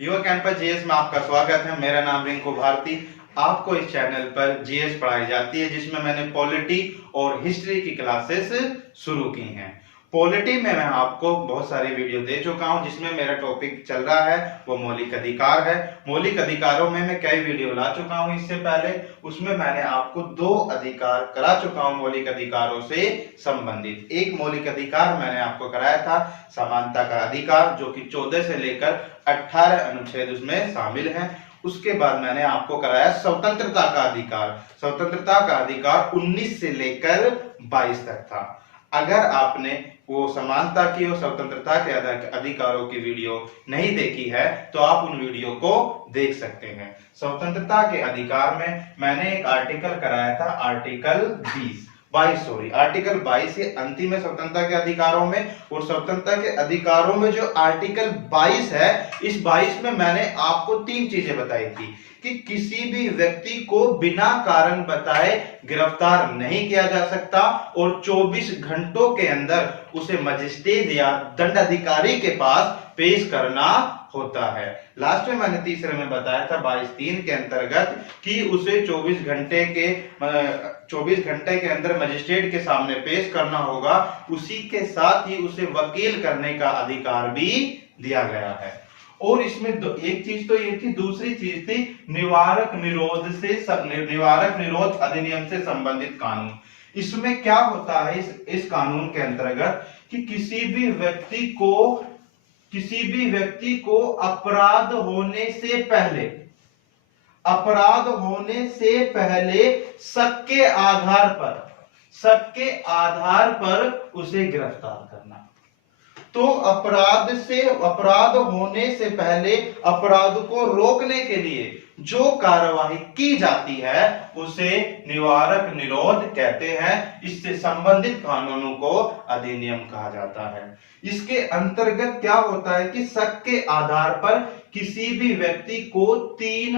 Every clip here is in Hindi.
युवा कैंपस जीएस में आपका स्वागत है। मेरा नाम रिंकू भारती। आपको इस चैनल पर जीएस पढ़ाई जाती है, जिसमें मैंने पॉलिटी और हिस्ट्री की क्लासेस शुरू की हैं। पॉलिटी में मैं आपको बहुत सारी वीडियो दे चुका हूं, जिसमें मेरा टॉपिक चल रहा है वो मौलिक अधिकार है। मौलिक अधिकारों में मैं कई वीडियो ला चुका हूं इससे पहले। उसमें मैंने आपको 2 अधिकार करा चुका हूं मौलिक अधिकारों से संबंधित। एक मौलिक अधिकार मैंने आपको कराया था समानता का अधिकार, जो कि 14 से लेकर 18 अनुच्छेद उसमें शामिल है। उसके बाद मैंने आपको कराया स्वतंत्रता का अधिकार। स्वतंत्रता का अधिकार 19 से लेकर 22 तक था। अगर आपने वो समानता की और स्वतंत्रता के अधिकारों की वीडियो नहीं देखी है तो आप उन वीडियो को देख सकते हैं। स्वतंत्रता के अधिकार में मैंने एक आर्टिकल कराया था, आर्टिकल 22 आर्टिकल 22 ये अंतिम है स्वतंत्रता के अधिकारों में। और स्वतंत्रता के अधिकारों में जो आर्टिकल 22 है, इस 22 में मैंने आपको 3 चीजें बताई थी कि किसी भी व्यक्ति को बिना कारण बताए गिरफ्तार नहीं किया जा सकता और 24 घंटों के अंदर उसे मजिस्ट्रेट या दंडाधिकारी के पास पेश करना होता है। लास्ट में मैंने तीसरे में बताया था 22(3) के अंतर्गत कि उसे 24 घंटे के अंदर मजिस्ट्रेट के सामने पेश करना होगा। उसी के साथ ही उसे वकील करने का अधिकार भी दिया गया है। और इसमें एक चीज तो ये थी, दूसरी चीज थी निवारक निरोध अधिनियम से संबंधित कानून। इसमें क्या होता है इस कानून के अंतर्गत कि किसी भी व्यक्ति को अपराध होने से पहले शक के आधार पर उसे गिरफ्तार करना। तो अपराध होने से पहले अपराध को रोकने के लिए जो कार्यवाही की जाती है उसे निवारक निरोध कहते हैं। इससे संबंधित कानूनों को अधिनियम कहा जाता है। इसके अंतर्गत क्या होता है कि शक के आधार पर किसी भी व्यक्ति को 3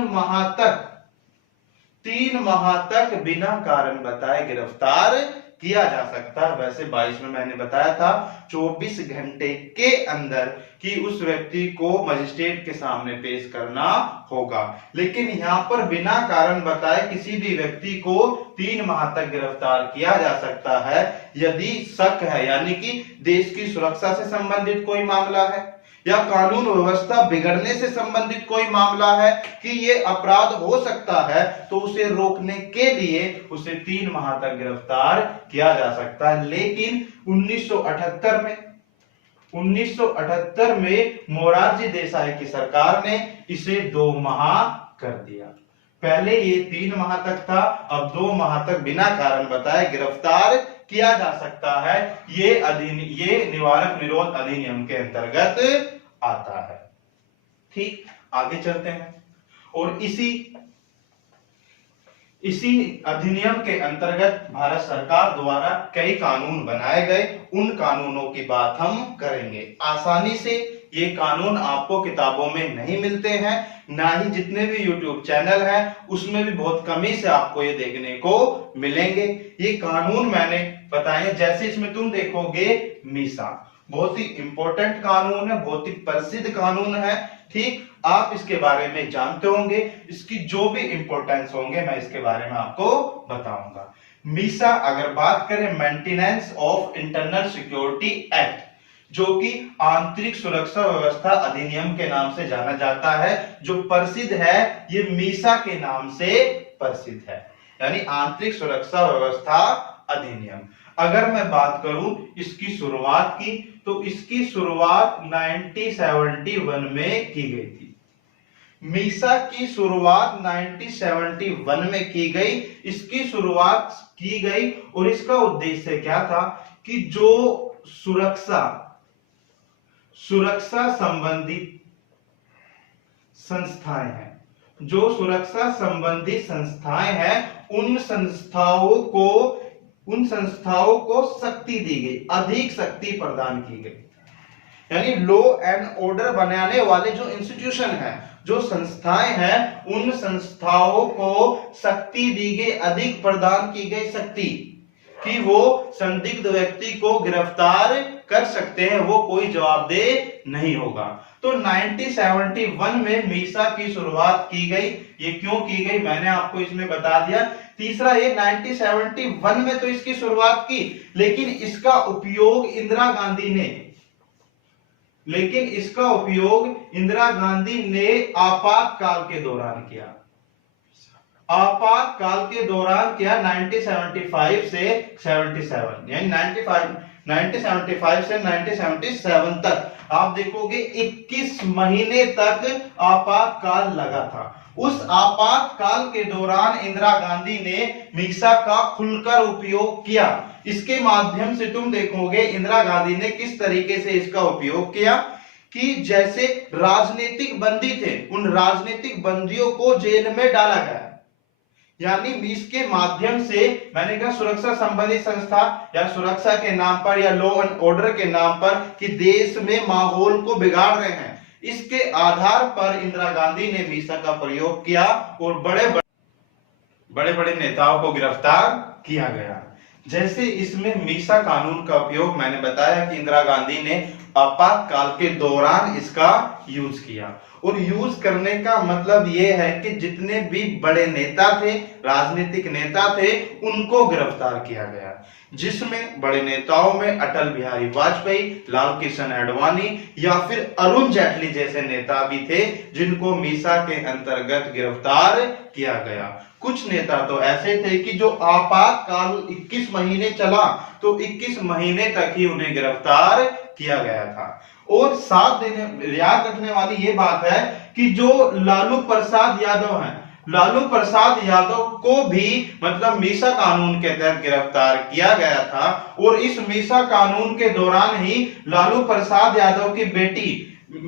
माह तक बिना कारण बताए गिरफ्तार किया जा सकता है। वैसे 22 में मैंने बताया था 24 घंटे के अंदर कि उस व्यक्ति को मजिस्ट्रेट के सामने पेश करना होगा, लेकिन यहां पर बिना कारण बताए किसी भी व्यक्ति को 3 माह तक गिरफ्तार किया जा सकता है यदि शक है, यानी कि देश की सुरक्षा से संबंधित कोई मामला है या कानून व्यवस्था बिगड़ने से संबंधित कोई मामला है कि ये अपराध हो सकता है, तो उसे रोकने के लिए उसे 3 माह तक गिरफ्तार किया जा सकता है। लेकिन 1978 में मोरारजी देसाई की सरकार ने इसे 2 माह कर दिया। पहले ये 3 माह तक था, अब 2 माह तक बिना कारण बताए गिरफ्तार किया जा सकता है। ये निवारक निरोध अधिनियम के अंतर्गत आता है। ठीक, आगे चलते हैं। और इसी अधिनियम के अंतर्गत भारत सरकार द्वारा कई कानून बनाए गए। उन कानूनों की बात हम करेंगे। आसानी से ये कानून आपको किताबों में नहीं मिलते हैं, ना ही जितने भी YouTube चैनल हैं उसमें भी बहुत कमी से आपको ये देखने को मिलेंगे। ये कानून मैंने बताए, जैसे इसमें तुम देखोगे मीसा, बहुत ही इंपॉर्टेंट कानून है, बहुत ही प्रसिद्ध कानून है। ठीक, आप इसके बारे में जानते होंगे, इसकी जो भी इंपॉर्टेंस होंगे मैं इसके बारे में आपको बताऊंगा। मीसा अगर बात करें, maintenance of internal security act, जो कि आंतरिक सुरक्षा व्यवस्था अधिनियम के नाम से जाना जाता है, जो प्रसिद्ध है ये मीसा के नाम से प्रसिद्ध है, यानी आंतरिक सुरक्षा व्यवस्था अधिनियम। अगर मैं बात करूं इसकी शुरुआत की, तो इसकी शुरुआत 1971 में की गई थी। मीसा की शुरुआत 1971 में की गई। इसकी शुरुआत की गई और इसका उद्देश्य क्या था कि जो सुरक्षा संबंधित संस्थाएं हैं, उन संस्थाओं को शक्ति दी गई, अधिक शक्ति प्रदान की गई। यानी लॉ एंड ऑर्डर बनाने वाले जो इंस्टीट्यूशन है, जो संस्थाएं हैं, उन संस्थाओं को शक्ति दी गई, अधिक प्रदान की गई शक्ति, कि वो संदिग्ध व्यक्ति को गिरफ्तार कर सकते हैं, वो कोई जवाबदेह नहीं होगा। तो 1971 में मीसा की शुरुआत की गई। ये क्यों की गई मैंने आपको इसमें बता दिया। तीसरा, ये 1971 में तो इसकी शुरुआत की, लेकिन इसका उपयोग इंदिरा गांधी ने आपातकाल के दौरान किया। आपातकाल के दौरान किया 1975 से 77, यानी 1975 से 1977 तक आप देखोगे 21 महीने तक आपातकाल लगा था। उस आपातकाल के दौरान इंदिरा गांधी ने मीसा का खुलकर उपयोग किया। इसके माध्यम से तुम देखोगे इंदिरा गांधी ने किस तरीके से इसका उपयोग किया कि जैसे राजनीतिक बंदी थे, उन राजनीतिक बंदियों को जेल में डाला गया। यानी इसके माध्यम से मैंने कहा सुरक्षा संबंधी संस्था या सुरक्षा के नाम पर या लॉ एंड ऑर्डर के नाम पर कि देश में माहौल को बिगाड़ रहे हैं, इसके आधार पर इंदिरा गांधी ने मीसा का प्रयोग किया और बड़े बड़े नेताओं को गिरफ्तार किया गया। जैसे इसमें मीसा कानून का उपयोग मैंने बताया कि इंदिरा गांधी ने आपातकाल के दौरान इसका यूज किया। और यूज करने का मतलब यह है कि जितने भी बड़े नेता थे, राजनीतिक नेता थे, उनको गिरफ्तार किया गया, जिसमें बड़े नेताओं में अटल बिहारी वाजपेयी, लाल कृष्ण आडवाणी या फिर अरुण जेटली जैसे नेता भी थे, जिनको मीसा के अंतर्गत गिरफ्तार किया गया। कुछ नेता तो ऐसे थे कि जो आपातकाल 21 महीने चला तो 21 महीने तक ही उन्हें गिरफ्तार किया गया था। और साथ देने याद रखने वाली ये बात है कि जो लालू प्रसाद यादव हैं, लालू प्रसाद यादव को भी मतलब मीसा कानून के तहत गिरफ्तार किया गया था। और इस मीसा कानून के दौरान ही लालू प्रसाद यादव की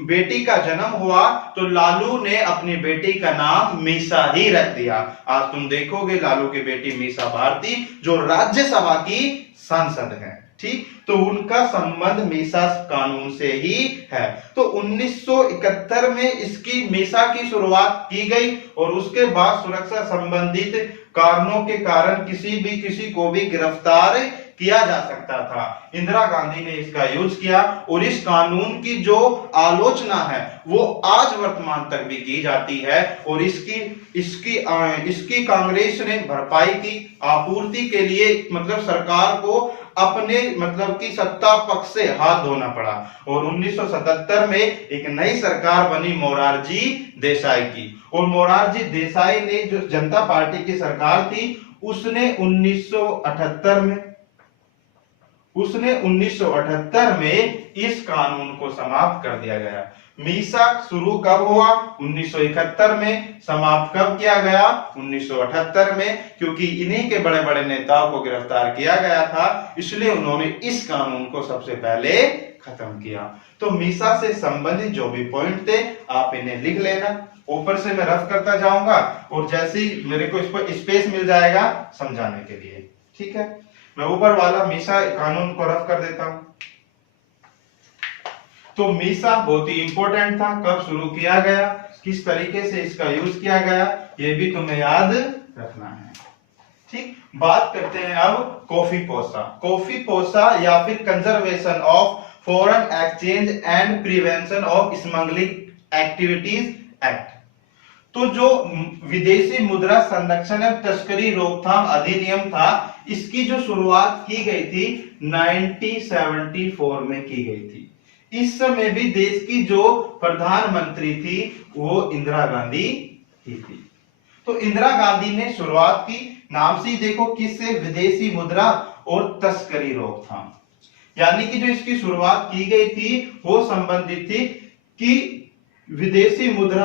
बेटी का जन्म हुआ, तो लालू ने अपनी बेटी का नाम मीसा ही रख दिया। आज तुम देखोगे लालू की बेटी मीसा भारती जो राज्यसभा की सांसद है, ठीक, तो उनका संबंध मीसा कानून से ही है। तो 1971 में इसकी मीसा की शुरुआत की गई और उसके बाद सुरक्षा संबंधित कारणों के कारण किसी को भी गिरफ्तार किया जा सकता था। इंदिरा गांधी ने इसका यूज किया और इस कानून की जो आलोचना है वो आज वर्तमान तक भी की जाती है। और इसकी कांग्रेस ने भरपाई की, आपूर्ति के लिए मतलब सरकार को अपने मतलब की सत्ता पक्ष से हाथ धोना पड़ा। और 1977 में एक नई सरकार बनी मोरारजी देसाई की, और मोरारजी देसाई ने जो जनता पार्टी की सरकार थी उसने 1978 में इस कानून को समाप्त कर दिया गया। मीसा शुरू कब हुआ? 1971 में। समाप्त कब किया गया? 1978 में। क्योंकि इन्हीं के बड़े बड़े नेताओं को गिरफ्तार किया गया था, इसलिए उन्होंने इस कानून को सबसे पहले खत्म किया। तो मीसा से संबंधित जो भी पॉइंट थे आप इन्हें लिख लेना। ऊपर से मैं रफ करता जाऊंगा और जैसे ही मेरे को इस पर स्पेस मिल जाएगा समझाने के लिए, ठीक है। मैं ऊपर वाला मीसा कानून को रफ कर देता हूं। तो मीसा बहुत ही इंपॉर्टेंट था। कब शुरू किया गया, किस तरीके से इसका यूज किया गया, ये भी तुम्हें याद रखना है, ठीक। बात करते हैं अब कॉफी पोसा या फिर conservation of foreign exchange and prevention of smuggling activities act. तो जो विदेशी मुद्रा संरक्षण एवं तस्करी रोकथाम अधिनियम था, इसकी जो शुरुआत की गई थी 1974 में की गई थी। इस समय भी देश की जो प्रधानमंत्री थी वो इंदिरा गांधी ही थी। तो इंदिरा गांधी ने शुरुआत की, नाम से देखो किससे, विदेशी मुद्रा और तस्करी रोकथाम। यानी कि जो इसकी शुरुआत की गई थी वो संबंधित थी कि विदेशी मुद्रा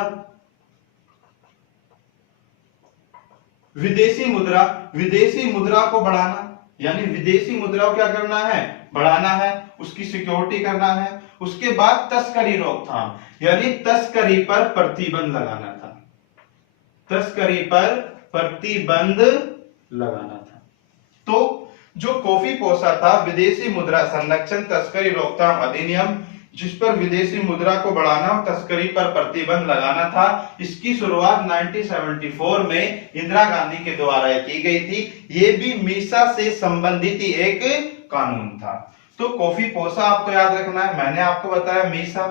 को बढ़ाना, यानी विदेशी मुद्रा को क्या करना है, बढ़ाना है, उसकी सिक्योरिटी करना है। उसके बाद तस्करी रोकथाम, यानी तस्करी पर प्रतिबंध लगाना था, तस्करी पर प्रतिबंध लगाना था। तो जो कॉफी पोसा था, विदेशी मुद्रा संरक्षण तस्करी रोकथाम अधिनियम, जिस पर विदेशी मुद्रा को बढ़ाना और तस्करी पर प्रतिबंध लगाना था, इसकी शुरुआत 1974 में इंदिरा गांधी के द्वारा की गई थी। ये भी मीसा से संबंधित एक कानून था। तो कॉफी पोसा आपको याद रखना है, मैंने आपको बताया मीसा,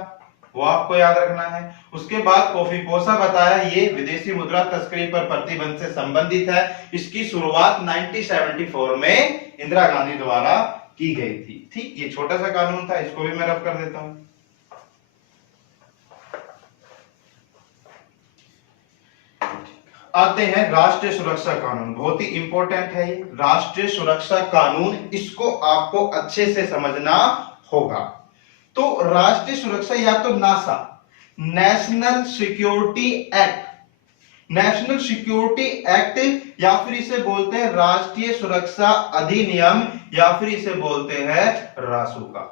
वो आपको याद रखना है। उसके बाद कॉफीपोसा बताया, ये विदेशी मुद्रा तस्करी पर प्रतिबंध से संबंधित है। इसकी शुरुआत 1974 में इंदिरा गांधी द्वारा की गई थी। ठीक, ये छोटा सा कानून था, इसको भी मैं रफ कर देता हूं। आते हैं राष्ट्रीय सुरक्षा कानून, बहुत ही इंपॉर्टेंट है ये राष्ट्रीय सुरक्षा कानून, इसको आपको अच्छे से समझना होगा। तो राष्ट्रीय सुरक्षा या तो NASA, national security act, national security act, या फिर इसे बोलते हैं राष्ट्रीय सुरक्षा अधिनियम, या फिर इसे बोलते हैं रासुका।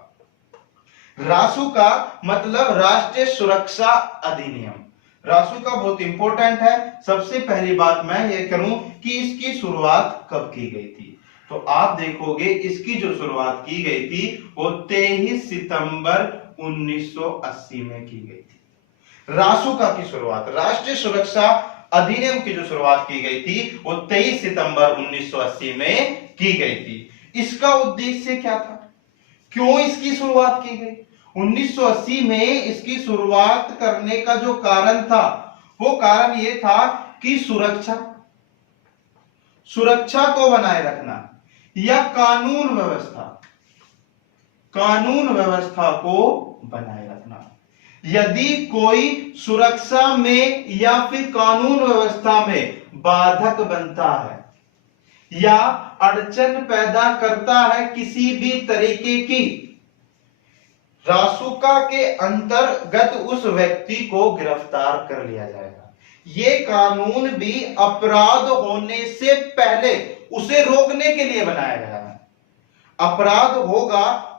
रासुका मतलब राष्ट्रीय सुरक्षा अधिनियम। रासुका बहुत इंपॉर्टेंट है। सबसे पहली बात मैं ये करूं कि इसकी शुरुआत कब की गई थी, तो आप देखोगे इसकी जो शुरुआत की गई थी वो 23 सितंबर 1980 में की गई थी। रासुका की शुरुआत, राष्ट्रीय सुरक्षा अधिनियम की जो शुरुआत की गई थी वो 23 सितंबर 1980 में की गई थी। इसका उद्देश्य क्या था, क्यों इसकी शुरुआत की गई? 1980 में इसकी शुरुआत करने का जो कारण था वो कारण ये था कि सुरक्षा को बनाए रखना या कानून व्यवस्था को बनाए रखना। यदि कोई सुरक्षा में या फिर कानून व्यवस्था में बाधक बनता है या अड़चन पैदा करता है किसी भी तरीके की, रासुका के अंतर्गत उस व्यक्ति को गिरफ्तार कर लिया जाएगा। ये कानून भी अपराध होने से पहले उसे रोकने के लिए बनाया गया है। अपराध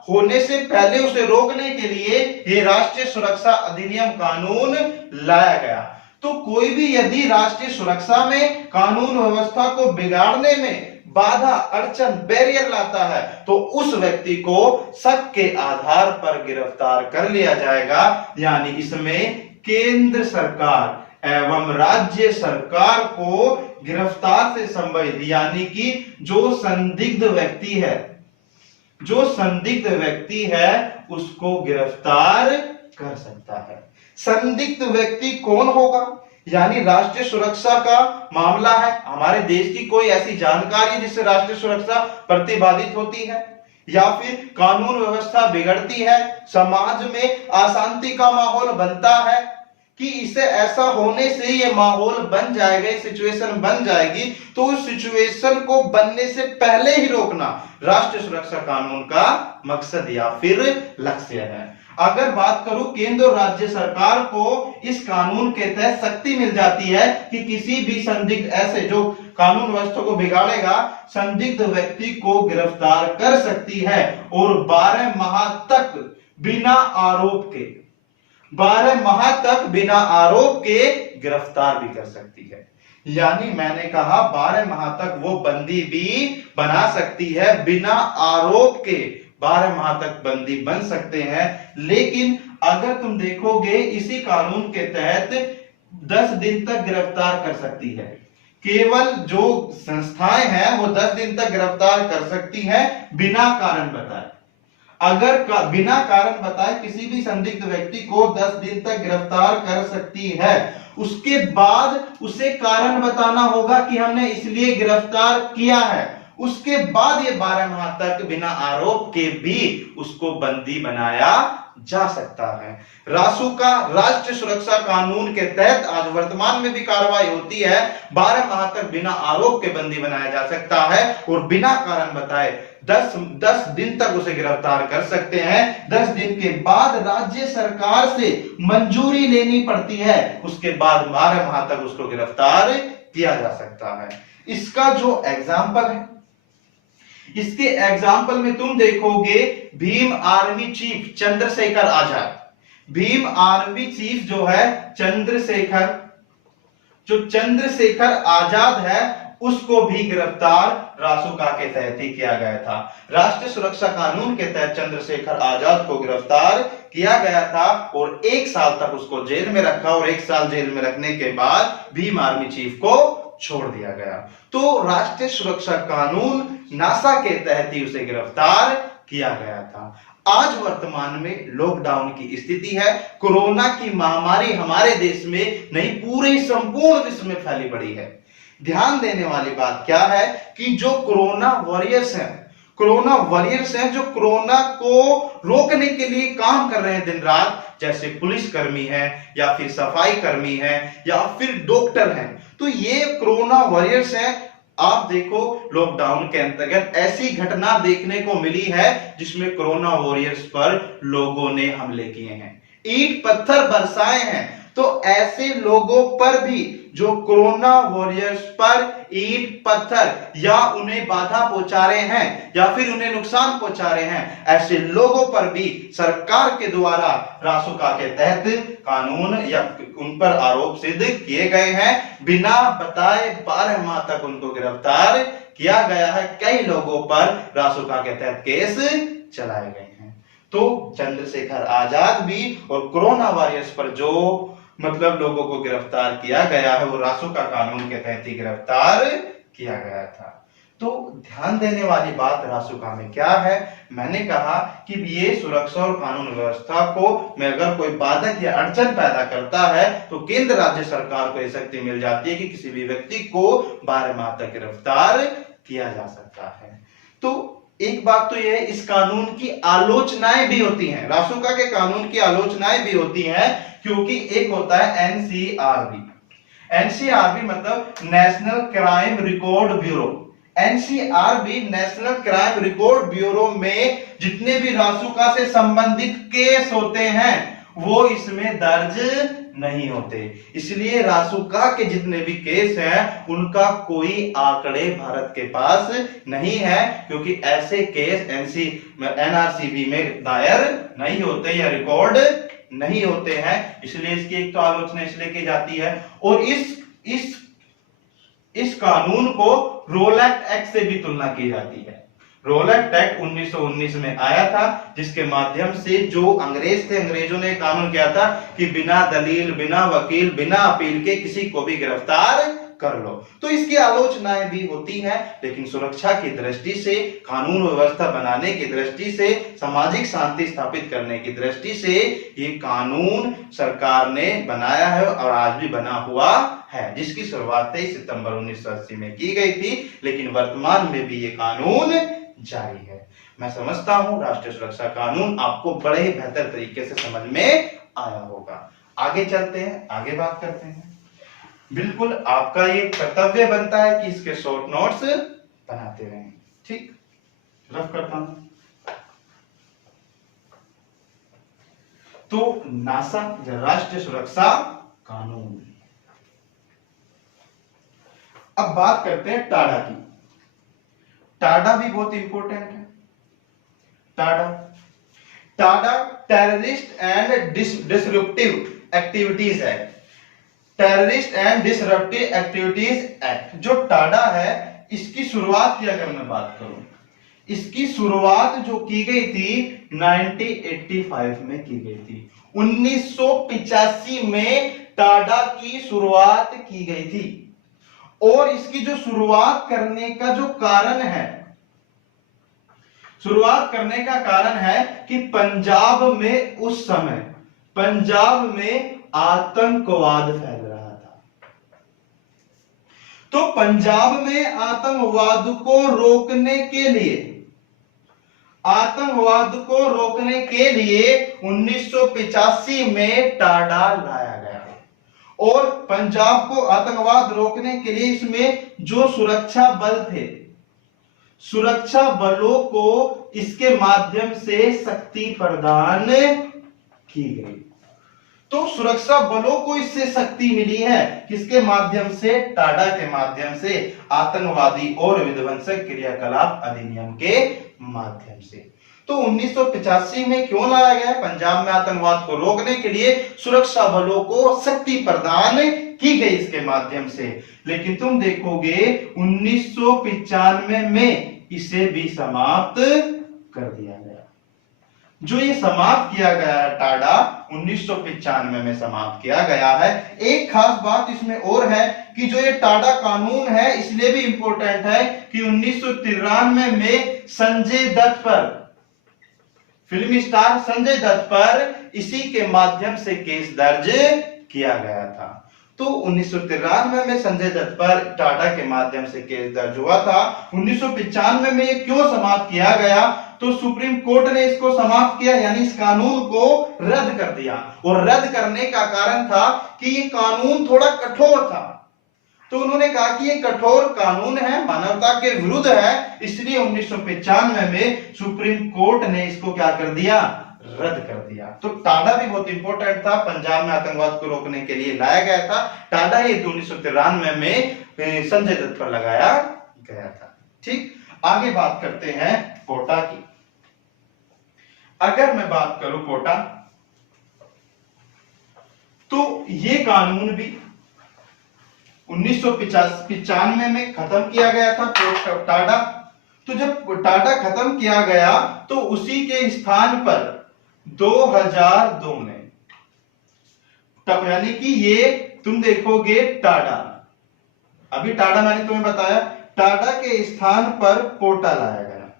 होने से पहले उसे रोकने के लिए ये राष्ट्रीय सुरक्षा अधिनियम कानून लाया गया। तो कोई भी यदि राष्ट्रीय सुरक्षा में, कानून व्यवस्था को बिगाड़ने में बाधा, अड़चन, बैरियर लाता है तो उस व्यक्ति को शक के आधार पर गिरफ्तार कर लिया जाएगा। यानी इसमें केंद्र सरकार एवं राज्य सरकार को गिरफ्तार से संबंधित, यानी कि जो संदिग्ध व्यक्ति है उसको गिरफ्तार कर सकता है। संदिग्ध व्यक्ति कौन होगा? यानी राष्ट्रीय सुरक्षा का मामला है, हमारे देश की कोई ऐसी जानकारी जिससे राष्ट्रीय सुरक्षा प्रतिबाधित होती है, या फिर कानून व्यवस्था बिगड़ती है, समाज में अशांति का माहौल बनता है कि इसे ऐसा होने से ये माहौल बन जाएगा, सिचुएशन बन जाएगी, तो उस सिचुएशन को बनने से पहले ही रोकना राष्ट्रीय सुरक्षा कानून का मकसद या फिर लक्ष्य है। अगर बात करूं केंद्र और राज्य सरकार को इस कानून के तहत शक्ति मिल जाती है कि किसी भी संदिग्ध, ऐसे जो कानून व्यवस्था को बिगाड़ेगा, संदिग्ध व्यक्ति को गिरफ्तार कर सकती है और 12 माह तक बिना आरोप के गिरफ्तार भी कर सकती है। यानी मैंने कहा 12 माह तक वो बंदी भी बना सकती है, बिना आरोप के 12 माह तक बंदी बन सकते हैं। लेकिन अगर तुम देखोगे इसी कानून के तहत 10 दिन तक गिरफ्तार कर सकती है। केवल जो संस्थाएं हैं वो 10 दिन तक गिरफ्तार कर सकती हैं बिना कारण बताए। अगर बिना कारण बताए किसी भी संदिग्ध व्यक्ति को 10 दिन तक गिरफ्तार कर सकती है, उसके बाद उसे कारण बताना होगा कि हमने इसलिए गिरफ्तार किया है। उसके बाद ये 12 माह तक बिना आरोप के भी उसको बंदी बनाया जा सकता है। रासुका राष्ट्रीय सुरक्षा कानून के तहत आज वर्तमान में भी कार्रवाई होती है। 12 माह तक बिना आरोप के बंदी बनाया जा सकता है और बिना कारण बताए 10 दिन तक उसे गिरफ्तार कर सकते हैं। 10 दिन के बाद राज्य सरकार से मंजूरी लेनी पड़ती है, उसके बाद 12 माह तक उसको गिरफ्तार किया जा सकता है। इसका जो एग्जाम्पल है, इसके एग्जाम्पल में तुम देखोगे Bhim army chief Chandrashekhar Azad. Bhim army chief जो है चंद्रशेखर आजाद है, उसको भी गिरफ्तार रासुका के तहत ही किया गया था। राष्ट्रीय सुरक्षा कानून के तहत चंद्रशेखर आजाद को गिरफ्तार किया गया था और 1 साल तक उसको जेल में रखा और 1 साल जेल में रखने के बाद भीम आर्मी चीफ को छोड़ दिया गया। तो राष्ट्रीय सुरक्षा कानून नासा के तहत ही उसे गिरफ्तार किया गया था। आज वर्तमान में लॉकडाउन की स्थिति है। कोरोना की महामारी हमारे देश में नहीं, पूरे संपूर्ण विश्व में फैली पड़ी है। ध्यान देने वाली बात क्या है कि जो कोरोना वॉरियर्स हैं जो कोरोना को रोकने के लिए काम कर रहे हैं दिन रात, जैसे पुलिस कर्मी है या फिर सफाई कर्मी है या फिर डॉक्टर हैं, तो ये कोरोना वॉरियर्स हैं। आप देखो लॉकडाउन के अंतर्गत ऐसी घटना देखने को मिली है जिसमें कोरोना वॉरियर्स पर लोगों ने हमले किए हैं, ईंट पत्थर बरसाए हैं। तो ऐसे लोगों पर भी जो कोरोना वॉरियर्स पर ईंट पत्थर या उन्हें बाधा पहुंचा रहे हैं या फिर उन्हें नुकसान पहुंचा रहे हैं, ऐसे लोगों पर भी सरकार के द्वारा रासुका के तहत कानून या उन पर आरोप सिद्ध किए गए हैं। बिना बताए 12 माह तक उनको गिरफ्तार किया गया है। कई लोगों पर रासुका के तहत केस चलाए गए हैं। तो चंद्रशेखर आजाद भी और कोरोना वॉरियर्स पर जो लोगों को गिरफ्तार किया गया है वो रासुका कानून के तहत ही गिरफ्तार किया गया था। तो ध्यान देने वाली बात रासुका में क्या है, मैंने कहा कि ये सुरक्षा और कानून व्यवस्था को में अगर कोई बाधक या अड़चन पैदा करता है तो केंद्र राज्य सरकार को यह शक्ति मिल जाती है कि किसी भी व्यक्ति को 12 माह तक गिरफ्तार किया जा सकता है। तो एक बात तो यह है, इस कानून की आलोचनाएं भी होती हैं, रासुका के कानून की आलोचनाएं भी होती हैं, क्योंकि एक होता है एनसीआरबी मतलब national crime record bureau. NCRB national crime record bureau में जितने भी रासुका से संबंधित केस होते हैं वो इसमें दर्ज नहीं होते। इसलिए रासुका के जितने भी केस हैं उनका कोई आंकड़े भारत के पास नहीं है, क्योंकि ऐसे केस एनआरसीबी में दायर नहीं होते या रिकॉर्ड नहीं होते हैं। इसलिए इसकी एक तो आलोचना इसलिए की जाती है। और इस कानून को रोलैक्ट एक्ट से भी तुलना की जाती है। रोलैक्ट एक्ट 1919 में आया था, जिसके माध्यम से जो अंग्रेज थे, अंग्रेजों ने कानून किया था कि बिना दलील, बिना वकील, बिना अपील के किसी को भी गिरफ्तार कर लो। तो इसकी आलोचनाएं भी होती हैं, लेकिन सुरक्षा की दृष्टि से, कानून व्यवस्था बनाने की दृष्टि से, सामाजिक शांति स्थापित करने की दृष्टि से ये कानून सरकार ने बनाया है और आज भी बना हुआ है, जिसकी शुरुआत 23 सितंबर 1980 में की गई थी, लेकिन वर्तमान में भी ये कानून जारी है। मैं समझता हूं राष्ट्रीय सुरक्षा कानून आपको बड़े ही बेहतर तरीके से समझ में आया होगा। आगे चलते हैं, आगे बात करते हैं। बिल्कुल आपका ये कर्तव्य बनता है कि इसके शॉर्ट नोट्स बनाते रहें। ठीक, रफ करता हूं। तो नासा या राष्ट्रीय सुरक्षा कानून। अब बात करते हैं टाडा की। टाडा भी बहुत इंपॉर्टेंट है। Tada terrorist and disruptive activities act, terrorist and disruptive activities act. जो टाडा है इसकी शुरुआत की अगर मैं बात करूं, इसकी शुरुआत जो की गई थी 1985 में की गई थी। 1985 में टाडा की शुरुआत की गई थी। और इसकी जो शुरुआत करने का जो कारण है, शुरुआत करने का कारण है कि पंजाब में उस समय पंजाब में आतंकवाद फैल रहा था। तो पंजाब में आतंकवाद को रोकने के लिए 1985 में टाडा लाया गया। और पंजाब को आतंकवाद रोकने के लिए इसमें जो सुरक्षा बल थे, सुरक्षा बलों को इसके माध्यम से शक्ति प्रदान की गई। तो सुरक्षा बलों को इससे शक्ति मिली है, किसके माध्यम से? टाडा के माध्यम से, आतंकवादी और विध्वंसक क्रियाकलाप अधिनियम के माध्यम से। तो 1985 में क्यों लाया गया? पंजाब में आतंकवाद को रोकने के लिए सुरक्षा बलों को शक्ति प्रदान की गई इसके माध्यम से। लेकिन तुम देखोगे 1995 में इसे भी समाप्त कर दिया गया। जो ये समाप्त किया गया है टाडा 1995 में समाप्त किया गया है। एक खास बात इसमें और है कि जो ये टाडा कानून है इसलिए भी इंपॉर्टेंट है कि 1993 में संजय दत्त पर फिल्मी स्टार संजय दत्त पर इसी के माध्यम से केस दर्ज किया गया था। तो 1993 में संजय दत्त पर टाटा के माध्यम से केस दर्ज हुआ था। 1995 में ये क्यों समाप्त किया गया, तो सुप्रीम कोर्ट ने इसको समाप्त किया, यानी इस कानून को रद्द कर दिया। और रद्द करने का कारण था कि ये कानून थोड़ा कठोर था। तो उन्होंने कहा कि ये कठोर कानून है, मानवता के विरुद्ध है, इसलिए 1995 में सुप्रीम कोर्ट ने इसको क्या कर दिया, रद्द कर दिया। तो टाडा भी बहुत इंपॉर्टेंट था, पंजाब में आतंकवाद को रोकने के लिए लाया गया था। टाडा ये 1993 में संजय दत्त पर लगाया गया था। ठीक, आगे बात करते हैं पोटा की। अगर मैं बात करूं पोटा, तो ये कानून भी 1995 में खत्म किया गया था टाडा। तो जब टाडा खत्म किया गया तो उसी के स्थान पर 2002 में, तब यानी कि ये तुम देखोगे टाडा, अभी टाडा मैंने तुम्हें बताया, टाडा के स्थान पर पोटा लाया गया।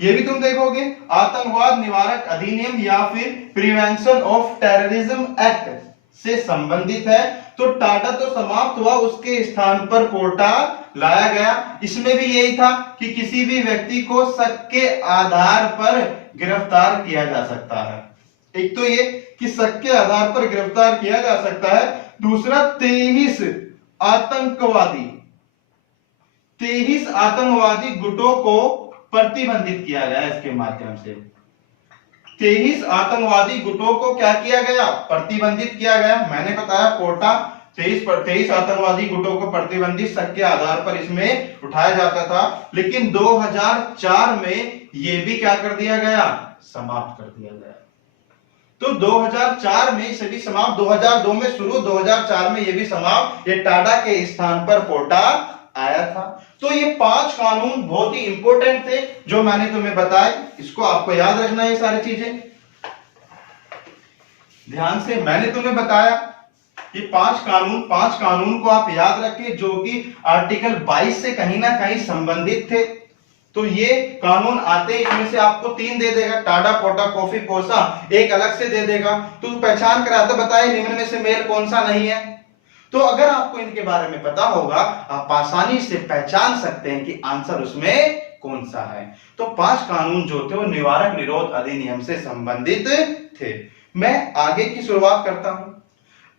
ये भी तुम देखोगे आतंकवाद निवारक अधिनियम या फिर प्रिवेंशन ऑफ टेररिज्म एक्ट से संबंधित है। तो टाडा तो समाप्त हुआ, उसके स्थान पर पोटा लाया गया। इसमें भी यही था कि किसी भी व्यक्ति को शक के आधार पर गिरफ्तार किया जा सकता है। एक तो ये कि शक के आधार पर गिरफ्तार किया जा सकता है, दूसरा 23 आतंकवादी गुटों को प्रतिबंधित किया गया। इसके माध्यम से 23 आतंकवादी गुटों को क्या किया गया, प्रतिबंधित किया गया। मैंने बताया कोटा 23 आतंकवादी गुटों को प्रतिबंधित शक के आधार पर इसमें उठाया जाता था, लेकिन 2004 में यह भी क्या कर दिया गया, समाप्त कर दिया गया। तो 2004 में इसे भी समाप्त, 2002 में शुरू, 2004 में यह भी समाप्त। ये टाडा के स्थान पर पोटा आया था। तो ये 5 कानून बहुत ही इंपॉर्टेंट थे जो मैंने तुम्हें बताए, इसको आपको याद रखना है। ये सारी चीजें ध्यान से मैंने तुम्हें बताया, ये 5 कानून को आप याद रखें जो कि आर्टिकल 22 से कहीं ना कहीं संबंधित थे। तो ये कानून आते इनमें से आपको 3 दे देगा, टाडा, पोटा, कॉफी, पोसा, एक अलग से दे देगा। तो पहचान कराता बताए निम्न में से मेल कौन सा नहीं है। तो अगर आपको इनके बारे में पता होगा, आप आसानी से पहचान सकते हैं कि आंसर उसमें कौन सा है। तो 5 कानून जो थे वो निवारक निरोध अधिनियम से संबंधित थे। मैं आगे की शुरुआत करता हूं।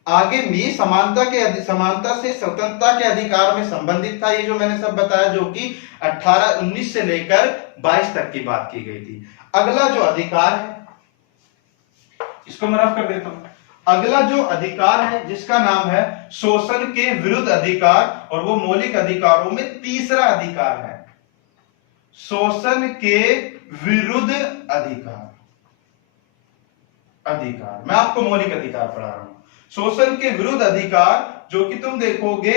आगे ये समानता से स्वतंत्रता के अधिकार में संबंधित था, ये जो मैंने सब बताया, जो कि 19 से लेकर 22 तक की बात की गई थी। अगला जो अधिकार है, इसको मैं रफ कर देता हूं। अगला जो अधिकार है जिसका नाम है शोषण के विरुद्ध अधिकार, और वो मौलिक अधिकारों में तीसरा अधिकार है, शोषण के विरुद्ध अधिकार। मैं आपको मौलिक अधिकार पढ़ा रहा हूं। शोषण के विरुद्ध अधिकार जो कि तुम देखोगे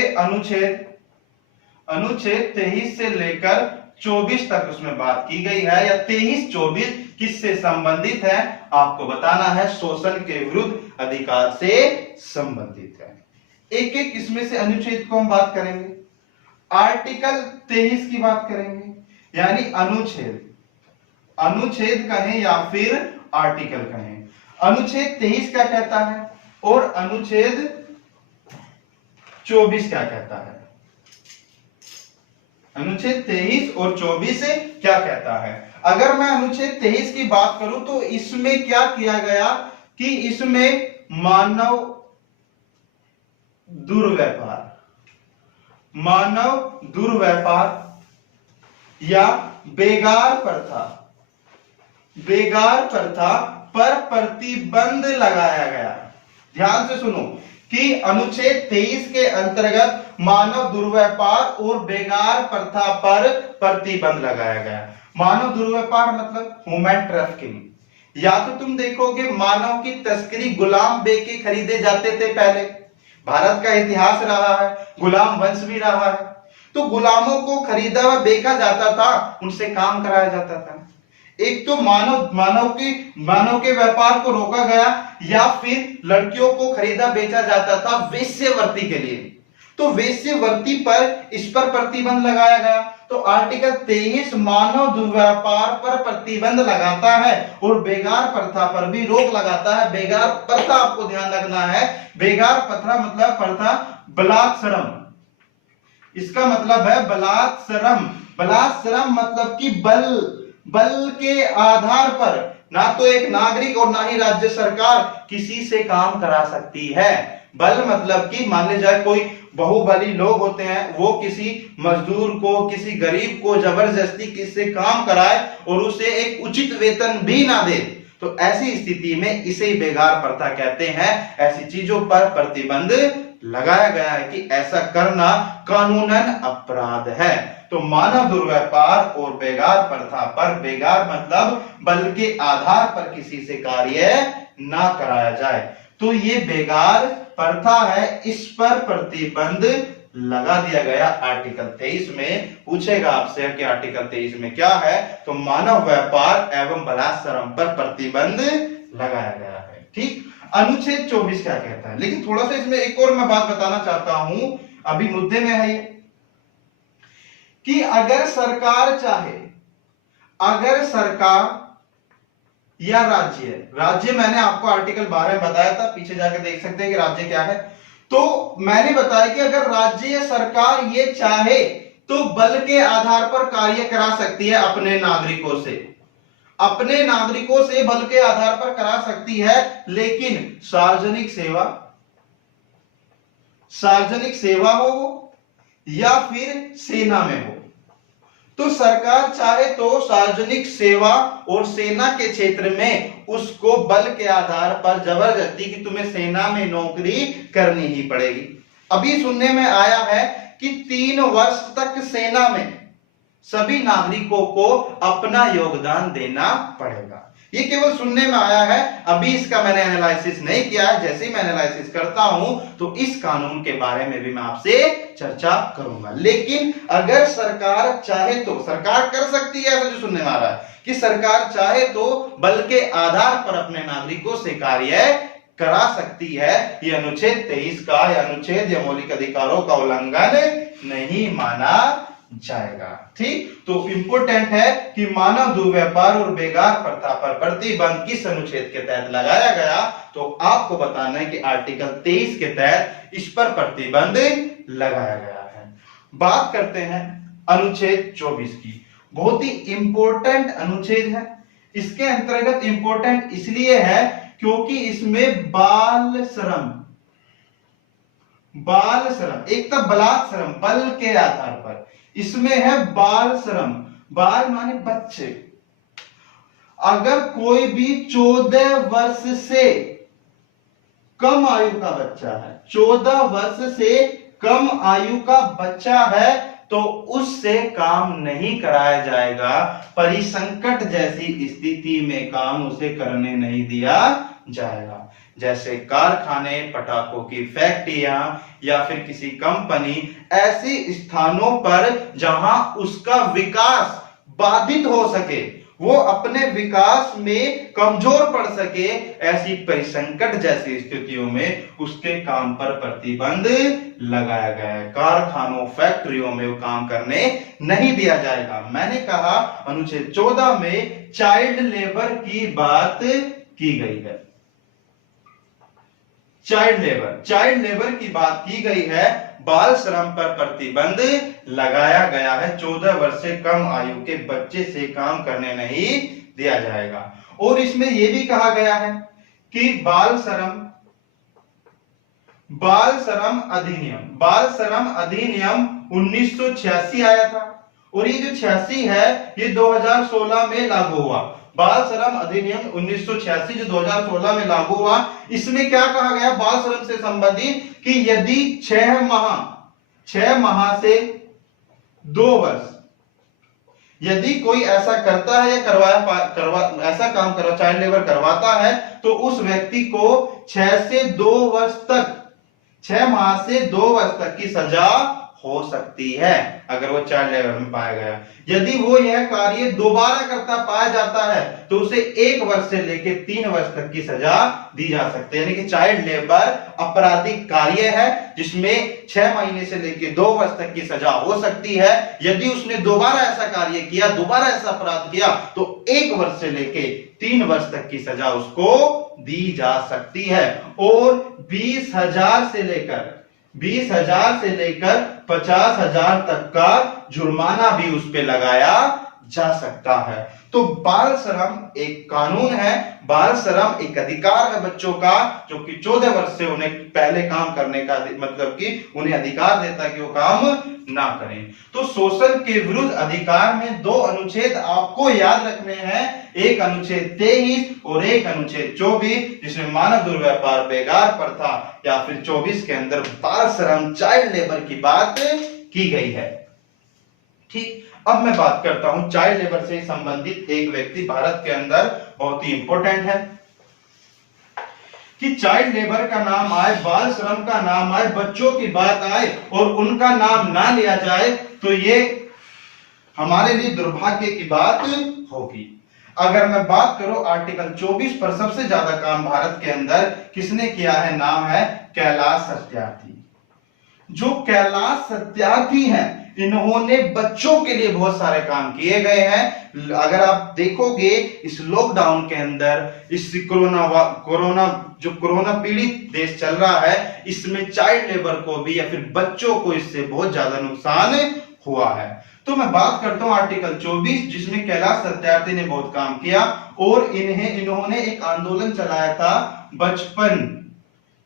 अनुच्छेद 23 से लेकर 24 तक उसमें बात की गई है, या 23-24 किससे संबंधित है आपको बताना है, शोषण के विरुद्ध अधिकार से संबंधित है। एक एक इसमें से अनुच्छेद को हम बात करेंगे। आर्टिकल 23 की बात करेंगे, यानी अनुच्छेद कहें या फिर आर्टिकल कहें। अनुच्छेद 23 क्या कहता है और अनुच्छेद 24 क्या कहता है। अनुच्छेद 23 और 24 क्या कहता है। अगर मैं अनुच्छेद 23 की बात करूं तो इसमें क्या किया गया कि इसमें मानव दुर्व्यापार या बेगार प्रथा पर प्रतिबंध लगाया गया। ध्यान से सुनो कि अनुच्छेद 23 के अंतर्गत मानव दुर्व्यापार और बेगार प्रथा पर प्रतिबंध लगाया गया। मानव दुर्व्यापार मतलब ह्यूमन ट्रैफिकिंग, या तो तुम देखोगे मानव की तस्करी, गुलाम बेके खरीदे जाते थे। पहले भारत का इतिहास रहा है, गुलाम वंश भी रहा है, तो गुलामों को खरीदा व बेचा जाता था, उनसे काम कराया जाता था। एक तो मानव के व्यापार को रोका गया, या फिर लड़कियों को खरीदा बेचा जाता था वेश्यावृत्ति के लिए, तो वेश्यावृत्ति पर इस पर प्रतिबंध लगाया गया। तो तो आर्टिकल 23 मानव दुर्व्यापार पर प्रतिबंध लगाता है और बेगार प्रथा पर भी रोक लगाता है। बेगार प्रथा आपको ध्यान रखना है, बेगार प्रथा मतलब प्रथा बलात्सरम, इसका मतलब है बलात्सरम। बलात्सरम मतलब कि बल के आधार पर ना तो एक नागरिक और ना ही राज्य सरकार किसी से काम करा सकती है। बल मतलब कि मान ले जाए कोई बहुबली लोग होते हैं, वो किसी मजदूर को, किसी गरीब को जबरदस्ती किससे काम कराए और उसे एक उचित वेतन भी ना दे, तो ऐसी स्थिति में इसे बेगार प्रथा कहते हैं। ऐसी चीजों पर प्रतिबंध लगाया गया है कि ऐसा करना कानूनन अपराध है। तो मानव दुर्व्यापार और बेगार प्रथा पर, बेगार मतलब बल के आधार पर किसी से कार्य ना कराया जाए, तो ये बेगार प्रथा है, इस पर प्रतिबंध लगा दिया गया आर्टिकल 23 में। पूछेगा आपसे कि आर्टिकल 23 में क्या है, तो मानव व्यापार एवं बलात्सरम पर प्रतिबंध लगाया गया है। ठीक, अनुच्छेद 24 क्या कहता है, लेकिन थोड़ा सा इसमें एक और मैं बात बताना चाहता हूं, अभी मुद्दे में है ये कि अगर सरकार चाहे, अगर सरकार या राज्य मैंने आपको आर्टिकल 12 में बताया था, पीछे जाकर देख सकते हैं कि राज्य क्या है। तो मैंने बताया कि अगर राज्य या सरकार ये चाहे तो बल के आधार पर कार्य करा सकती है अपने नागरिकों से, अपने नागरिकों से बल के आधार पर करा सकती है, लेकिन सार्वजनिक सेवा हो या फिर सेना में हो, तो सरकार चाहे तो सार्वजनिक सेवा और सेना के क्षेत्र में उसको बल के आधार पर जबरदस्ती कि तुम्हें सेना में नौकरी करनी ही पड़ेगी। अभी सुनने में आया है कि 3 वर्ष तक सेना में सभी नागरिकों को अपना योगदान देना पड़ेगा। ये केवल सुनने में आया है, अभी इसका मैंने एनालिसिस नहीं किया है। जैसे ही मैं एनालिसिस करता हूं तो इस कानून के बारे में भी मैं आपसे चर्चा करूंगा। लेकिन अगर सरकार चाहे तो सरकार कर सकती है, ऐसा जो सुनने में आ रहा है कि सरकार चाहे तो बल के आधार पर अपने नागरिकों से कार्य करा सकती है, ये अनुच्छेद 23 का या अनुच्छेद या मौलिक अधिकारों का उल्लंघन नहीं माना जाएगा। ठीक, तो इंपोर्टेंट है कि मानव दुर्व्यापार और बेगार प्रथा पर प्रतिबंध किस अनुच्छेद के तहत लगाया गया, तो आपको बताना है कि आर्टिकल 23 के तहत इस पर प्रतिबंध लगाया गया है। बात करते हैं अनुच्छेद 24 की, बहुत ही इंपॉर्टेंट अनुच्छेद है। इसके अंतर्गत इंपॉर्टेंट इसलिए है क्योंकि इसमें बाल श्रम, एक तो बलात्सरम बल के आधार पर, इसमें है बाल श्रम, बाल माने बच्चे। अगर कोई भी 14 वर्ष से कम आयु का बच्चा है, 14 वर्ष से कम आयु का बच्चा है, तो उससे काम नहीं कराया जाएगा। परिसंकट जैसी स्थिति में काम उसे करने नहीं दिया जाएगा। जैसे कारखाने, पटाखों की फैक्ट्रियां या फिर किसी कंपनी, ऐसे स्थानों पर जहां उसका विकास बाधित हो सके, वो अपने विकास में कमजोर पड़ सके, ऐसी परिसंकट जैसी स्थितियों में उसके काम पर प्रतिबंध लगाया गया है। कारखानों, फैक्ट्रियों में वो काम करने नहीं दिया जाएगा। मैंने कहा अनुच्छेद 14 में चाइल्ड लेबर की बात की गई है, चाइल्ड लेबर की बात की गई है। बाल श्रम पर प्रतिबंध लगाया गया है। 14 वर्ष से कम आयु के बच्चे से काम करने नहीं दिया जाएगा। और इसमें यह भी कहा गया है कि बाल श्रम अधिनियम 1986 आया था, और ये जो 86 है ये 2016 में लागू हुआ। बाल श्रम अधिनियम 1986 जो 2016 में लागू हुआ, इसमें क्या कहा गया बाल श्रम से संबंधित कि यदि 6 माह से 2 वर्ष यदि कोई ऐसा करता है या ऐसा काम चाइल्ड लेबर करवाता है, तो उस व्यक्ति को 6 से 2 वर्ष तक 6 माह से 2 वर्ष तक की सजा हो सकती है अगर वो चाइल्ड लेबर में पाया गया। यदि वो यह कार्य दोबारा करता पाया जाता है तो उसे 1 वर्ष से लेकर 3 वर्ष तक की सजा दी जा सकती है। यानी कि चाइल्ड लेबर आपराधिक कार्य है जिसमें 6 महीने से लेकर 2 वर्ष तक की सजा हो सकती है। यदि उसने दोबारा ऐसा कार्य किया, दोबारा ऐसा अपराध किया तो 1 वर्ष से लेकर 3 वर्ष तक की सजा उसको दी जा सकती है। और 20,000 से लेकर 50,000 तक का जुर्माना भी उस पे लगाया जा सकता है। तो बाल श्रम एक कानून है, बाल श्रम एक अधिकार है बच्चों का, जो कि 14 वर्ष से उन्हें पहले काम करने का मतलब कि उन्हें अधिकार देता कि वो काम ना करें। तो शोषण के विरुद्ध अधिकार में 2 अनुच्छेद आपको याद रखने हैं, एक अनुच्छेद 23 और एक अनुच्छेद 24, जिसमें मानव दुर्व्यापार, बेगार प्रथा या फिर 24 के अंदर बाल श्रम, चाइल्ड लेबर की बात की गई है। ठीक, अब मैं बात करता हूं चाइल्ड लेबर से संबंधित एक व्यक्ति भारत के अंदर बहुत ही इंपॉर्टेंट है कि चाइल्ड लेबर का नाम आए, बाल श्रम का नाम आए, बच्चों की बात आए और उनका नाम ना लिया जाए तो ये हमारे लिए दुर्भाग्य की बात होगी। अगर मैं बात करूं आर्टिकल 24 पर, सबसे ज्यादा काम भारत के अंदर किसने किया है, नाम है कैलाश सत्यार्थी। जो कैलाश सत्यार्थी हैं, इन्होंने बच्चों के लिए बहुत सारे काम किए गए हैं। अगर आप देखोगे इस लॉकडाउन के अंदर, इस कोरोना पीड़ित देश चल रहा है, इसमें चाइल्ड लेबर को भी या फिर बच्चों को इससे बहुत ज्यादा नुकसान हुआ है। तो मैं बात करता हूं आर्टिकल 24, जिसमें कैलाश सत्यार्थी ने बहुत काम किया और इन्होंने एक आंदोलन चलाया था, बचपन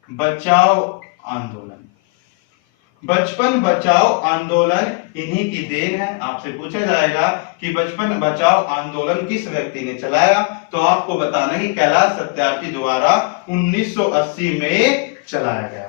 बचाओ आंदोलन। बचपन बचाओ आंदोलन इन्हीं की देन है। आपसे पूछा जाएगा कि बचपन बचाओ आंदोलन किस व्यक्ति ने चलाया, तो आपको बताना है कैलाश सत्यार्थी द्वारा 1980 में चलाया गया।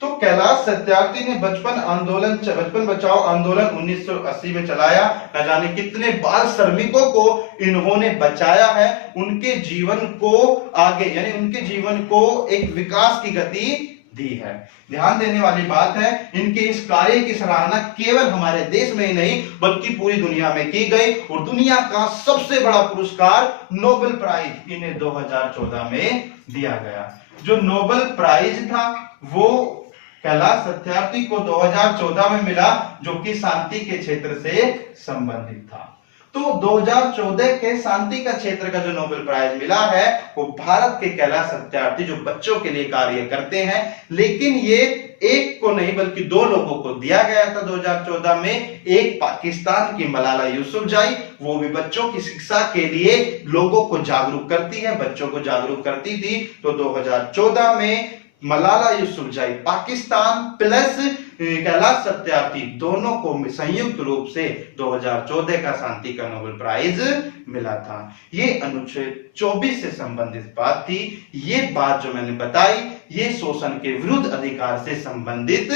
तो कैलाश सत्यार्थी ने बचपन बचाओ आंदोलन 1980 में चलाया। न जाने कितने बाल श्रमिकों को इन्होंने बचाया है, उनके जीवन को आगे यानी उनके जीवन को एक विकास की गति दी है। ध्यान देने वाली बात है, इनके इस कार्य की सराहना केवल हमारे देश में ही नहीं बल्कि पूरी दुनिया में की गई और दुनिया का सबसे बड़ा पुरस्कार नोबेल प्राइज इन्हें 2014 में दिया गया। जो नोबेल प्राइज था वो कैलाश सत्यार्थी को 2014 में मिला, जो कि शांति के क्षेत्र से संबंधित था। तो 2014 के शांति का क्षेत्र का जो नोबेल प्राइज मिला है वो भारत के कैलाश सत्यार्थी जो बच्चों के लिए कार्य करते हैं। लेकिन ये एक को नहीं बल्कि 2 लोगों को दिया गया था 2014 में। एक पाकिस्तान की मलाला यूसुफजई, वो भी बच्चों की शिक्षा के लिए लोगों को जागरूक करती है, बच्चों को जागरूक करती थी। तो 2014 में मलाला यूसुफजई पाकिस्तान प्लस कैलाश सत्यार्थी दोनों को संयुक्त रूप से 2014 का शांति का नोबेल प्राइज मिला था। ये अनुच्छेद 24 से संबंधित बात थी। ये बात जो मैंने बताई ये शोषण के विरुद्ध अधिकार से संबंधित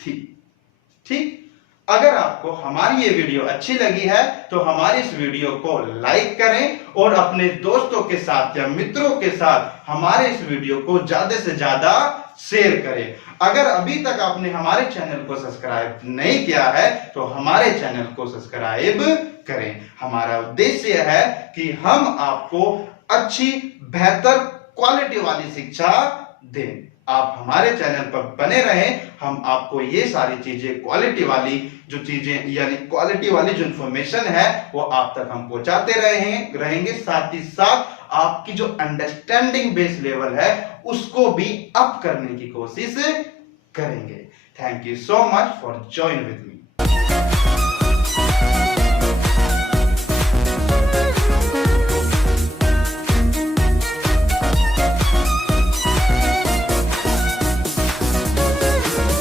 थी। ठीक, अगर आपको हमारी ये वीडियो अच्छी लगी है तो हमारी इस वीडियो को लाइक करें और अपने दोस्तों के साथ या मित्रों के साथ हमारे इस वीडियो को ज्यादा से ज्यादा शेयर करें। अगर अभी तक आपने हमारे चैनल को सब्सक्राइब नहीं किया है तो हमारे चैनल को सब्सक्राइब करें। हमारा उद्देश्य है कि हम आपको अच्छी बेहतर क्वालिटी वाली शिक्षा दें। आप हमारे चैनल पर बने रहें, हम आपको ये सारी चीजें क्वालिटी वाली जो चीजें यानी क्वालिटी वाली जो इंफॉर्मेशन है वो आप तक हम पहुंचाते रहेंगे। साथ ही साथ आपकी जो अंडरस्टैंडिंग बेस लेवल है उसको भी अप करने की कोशिश करेंगे। Thank you so much for join with me.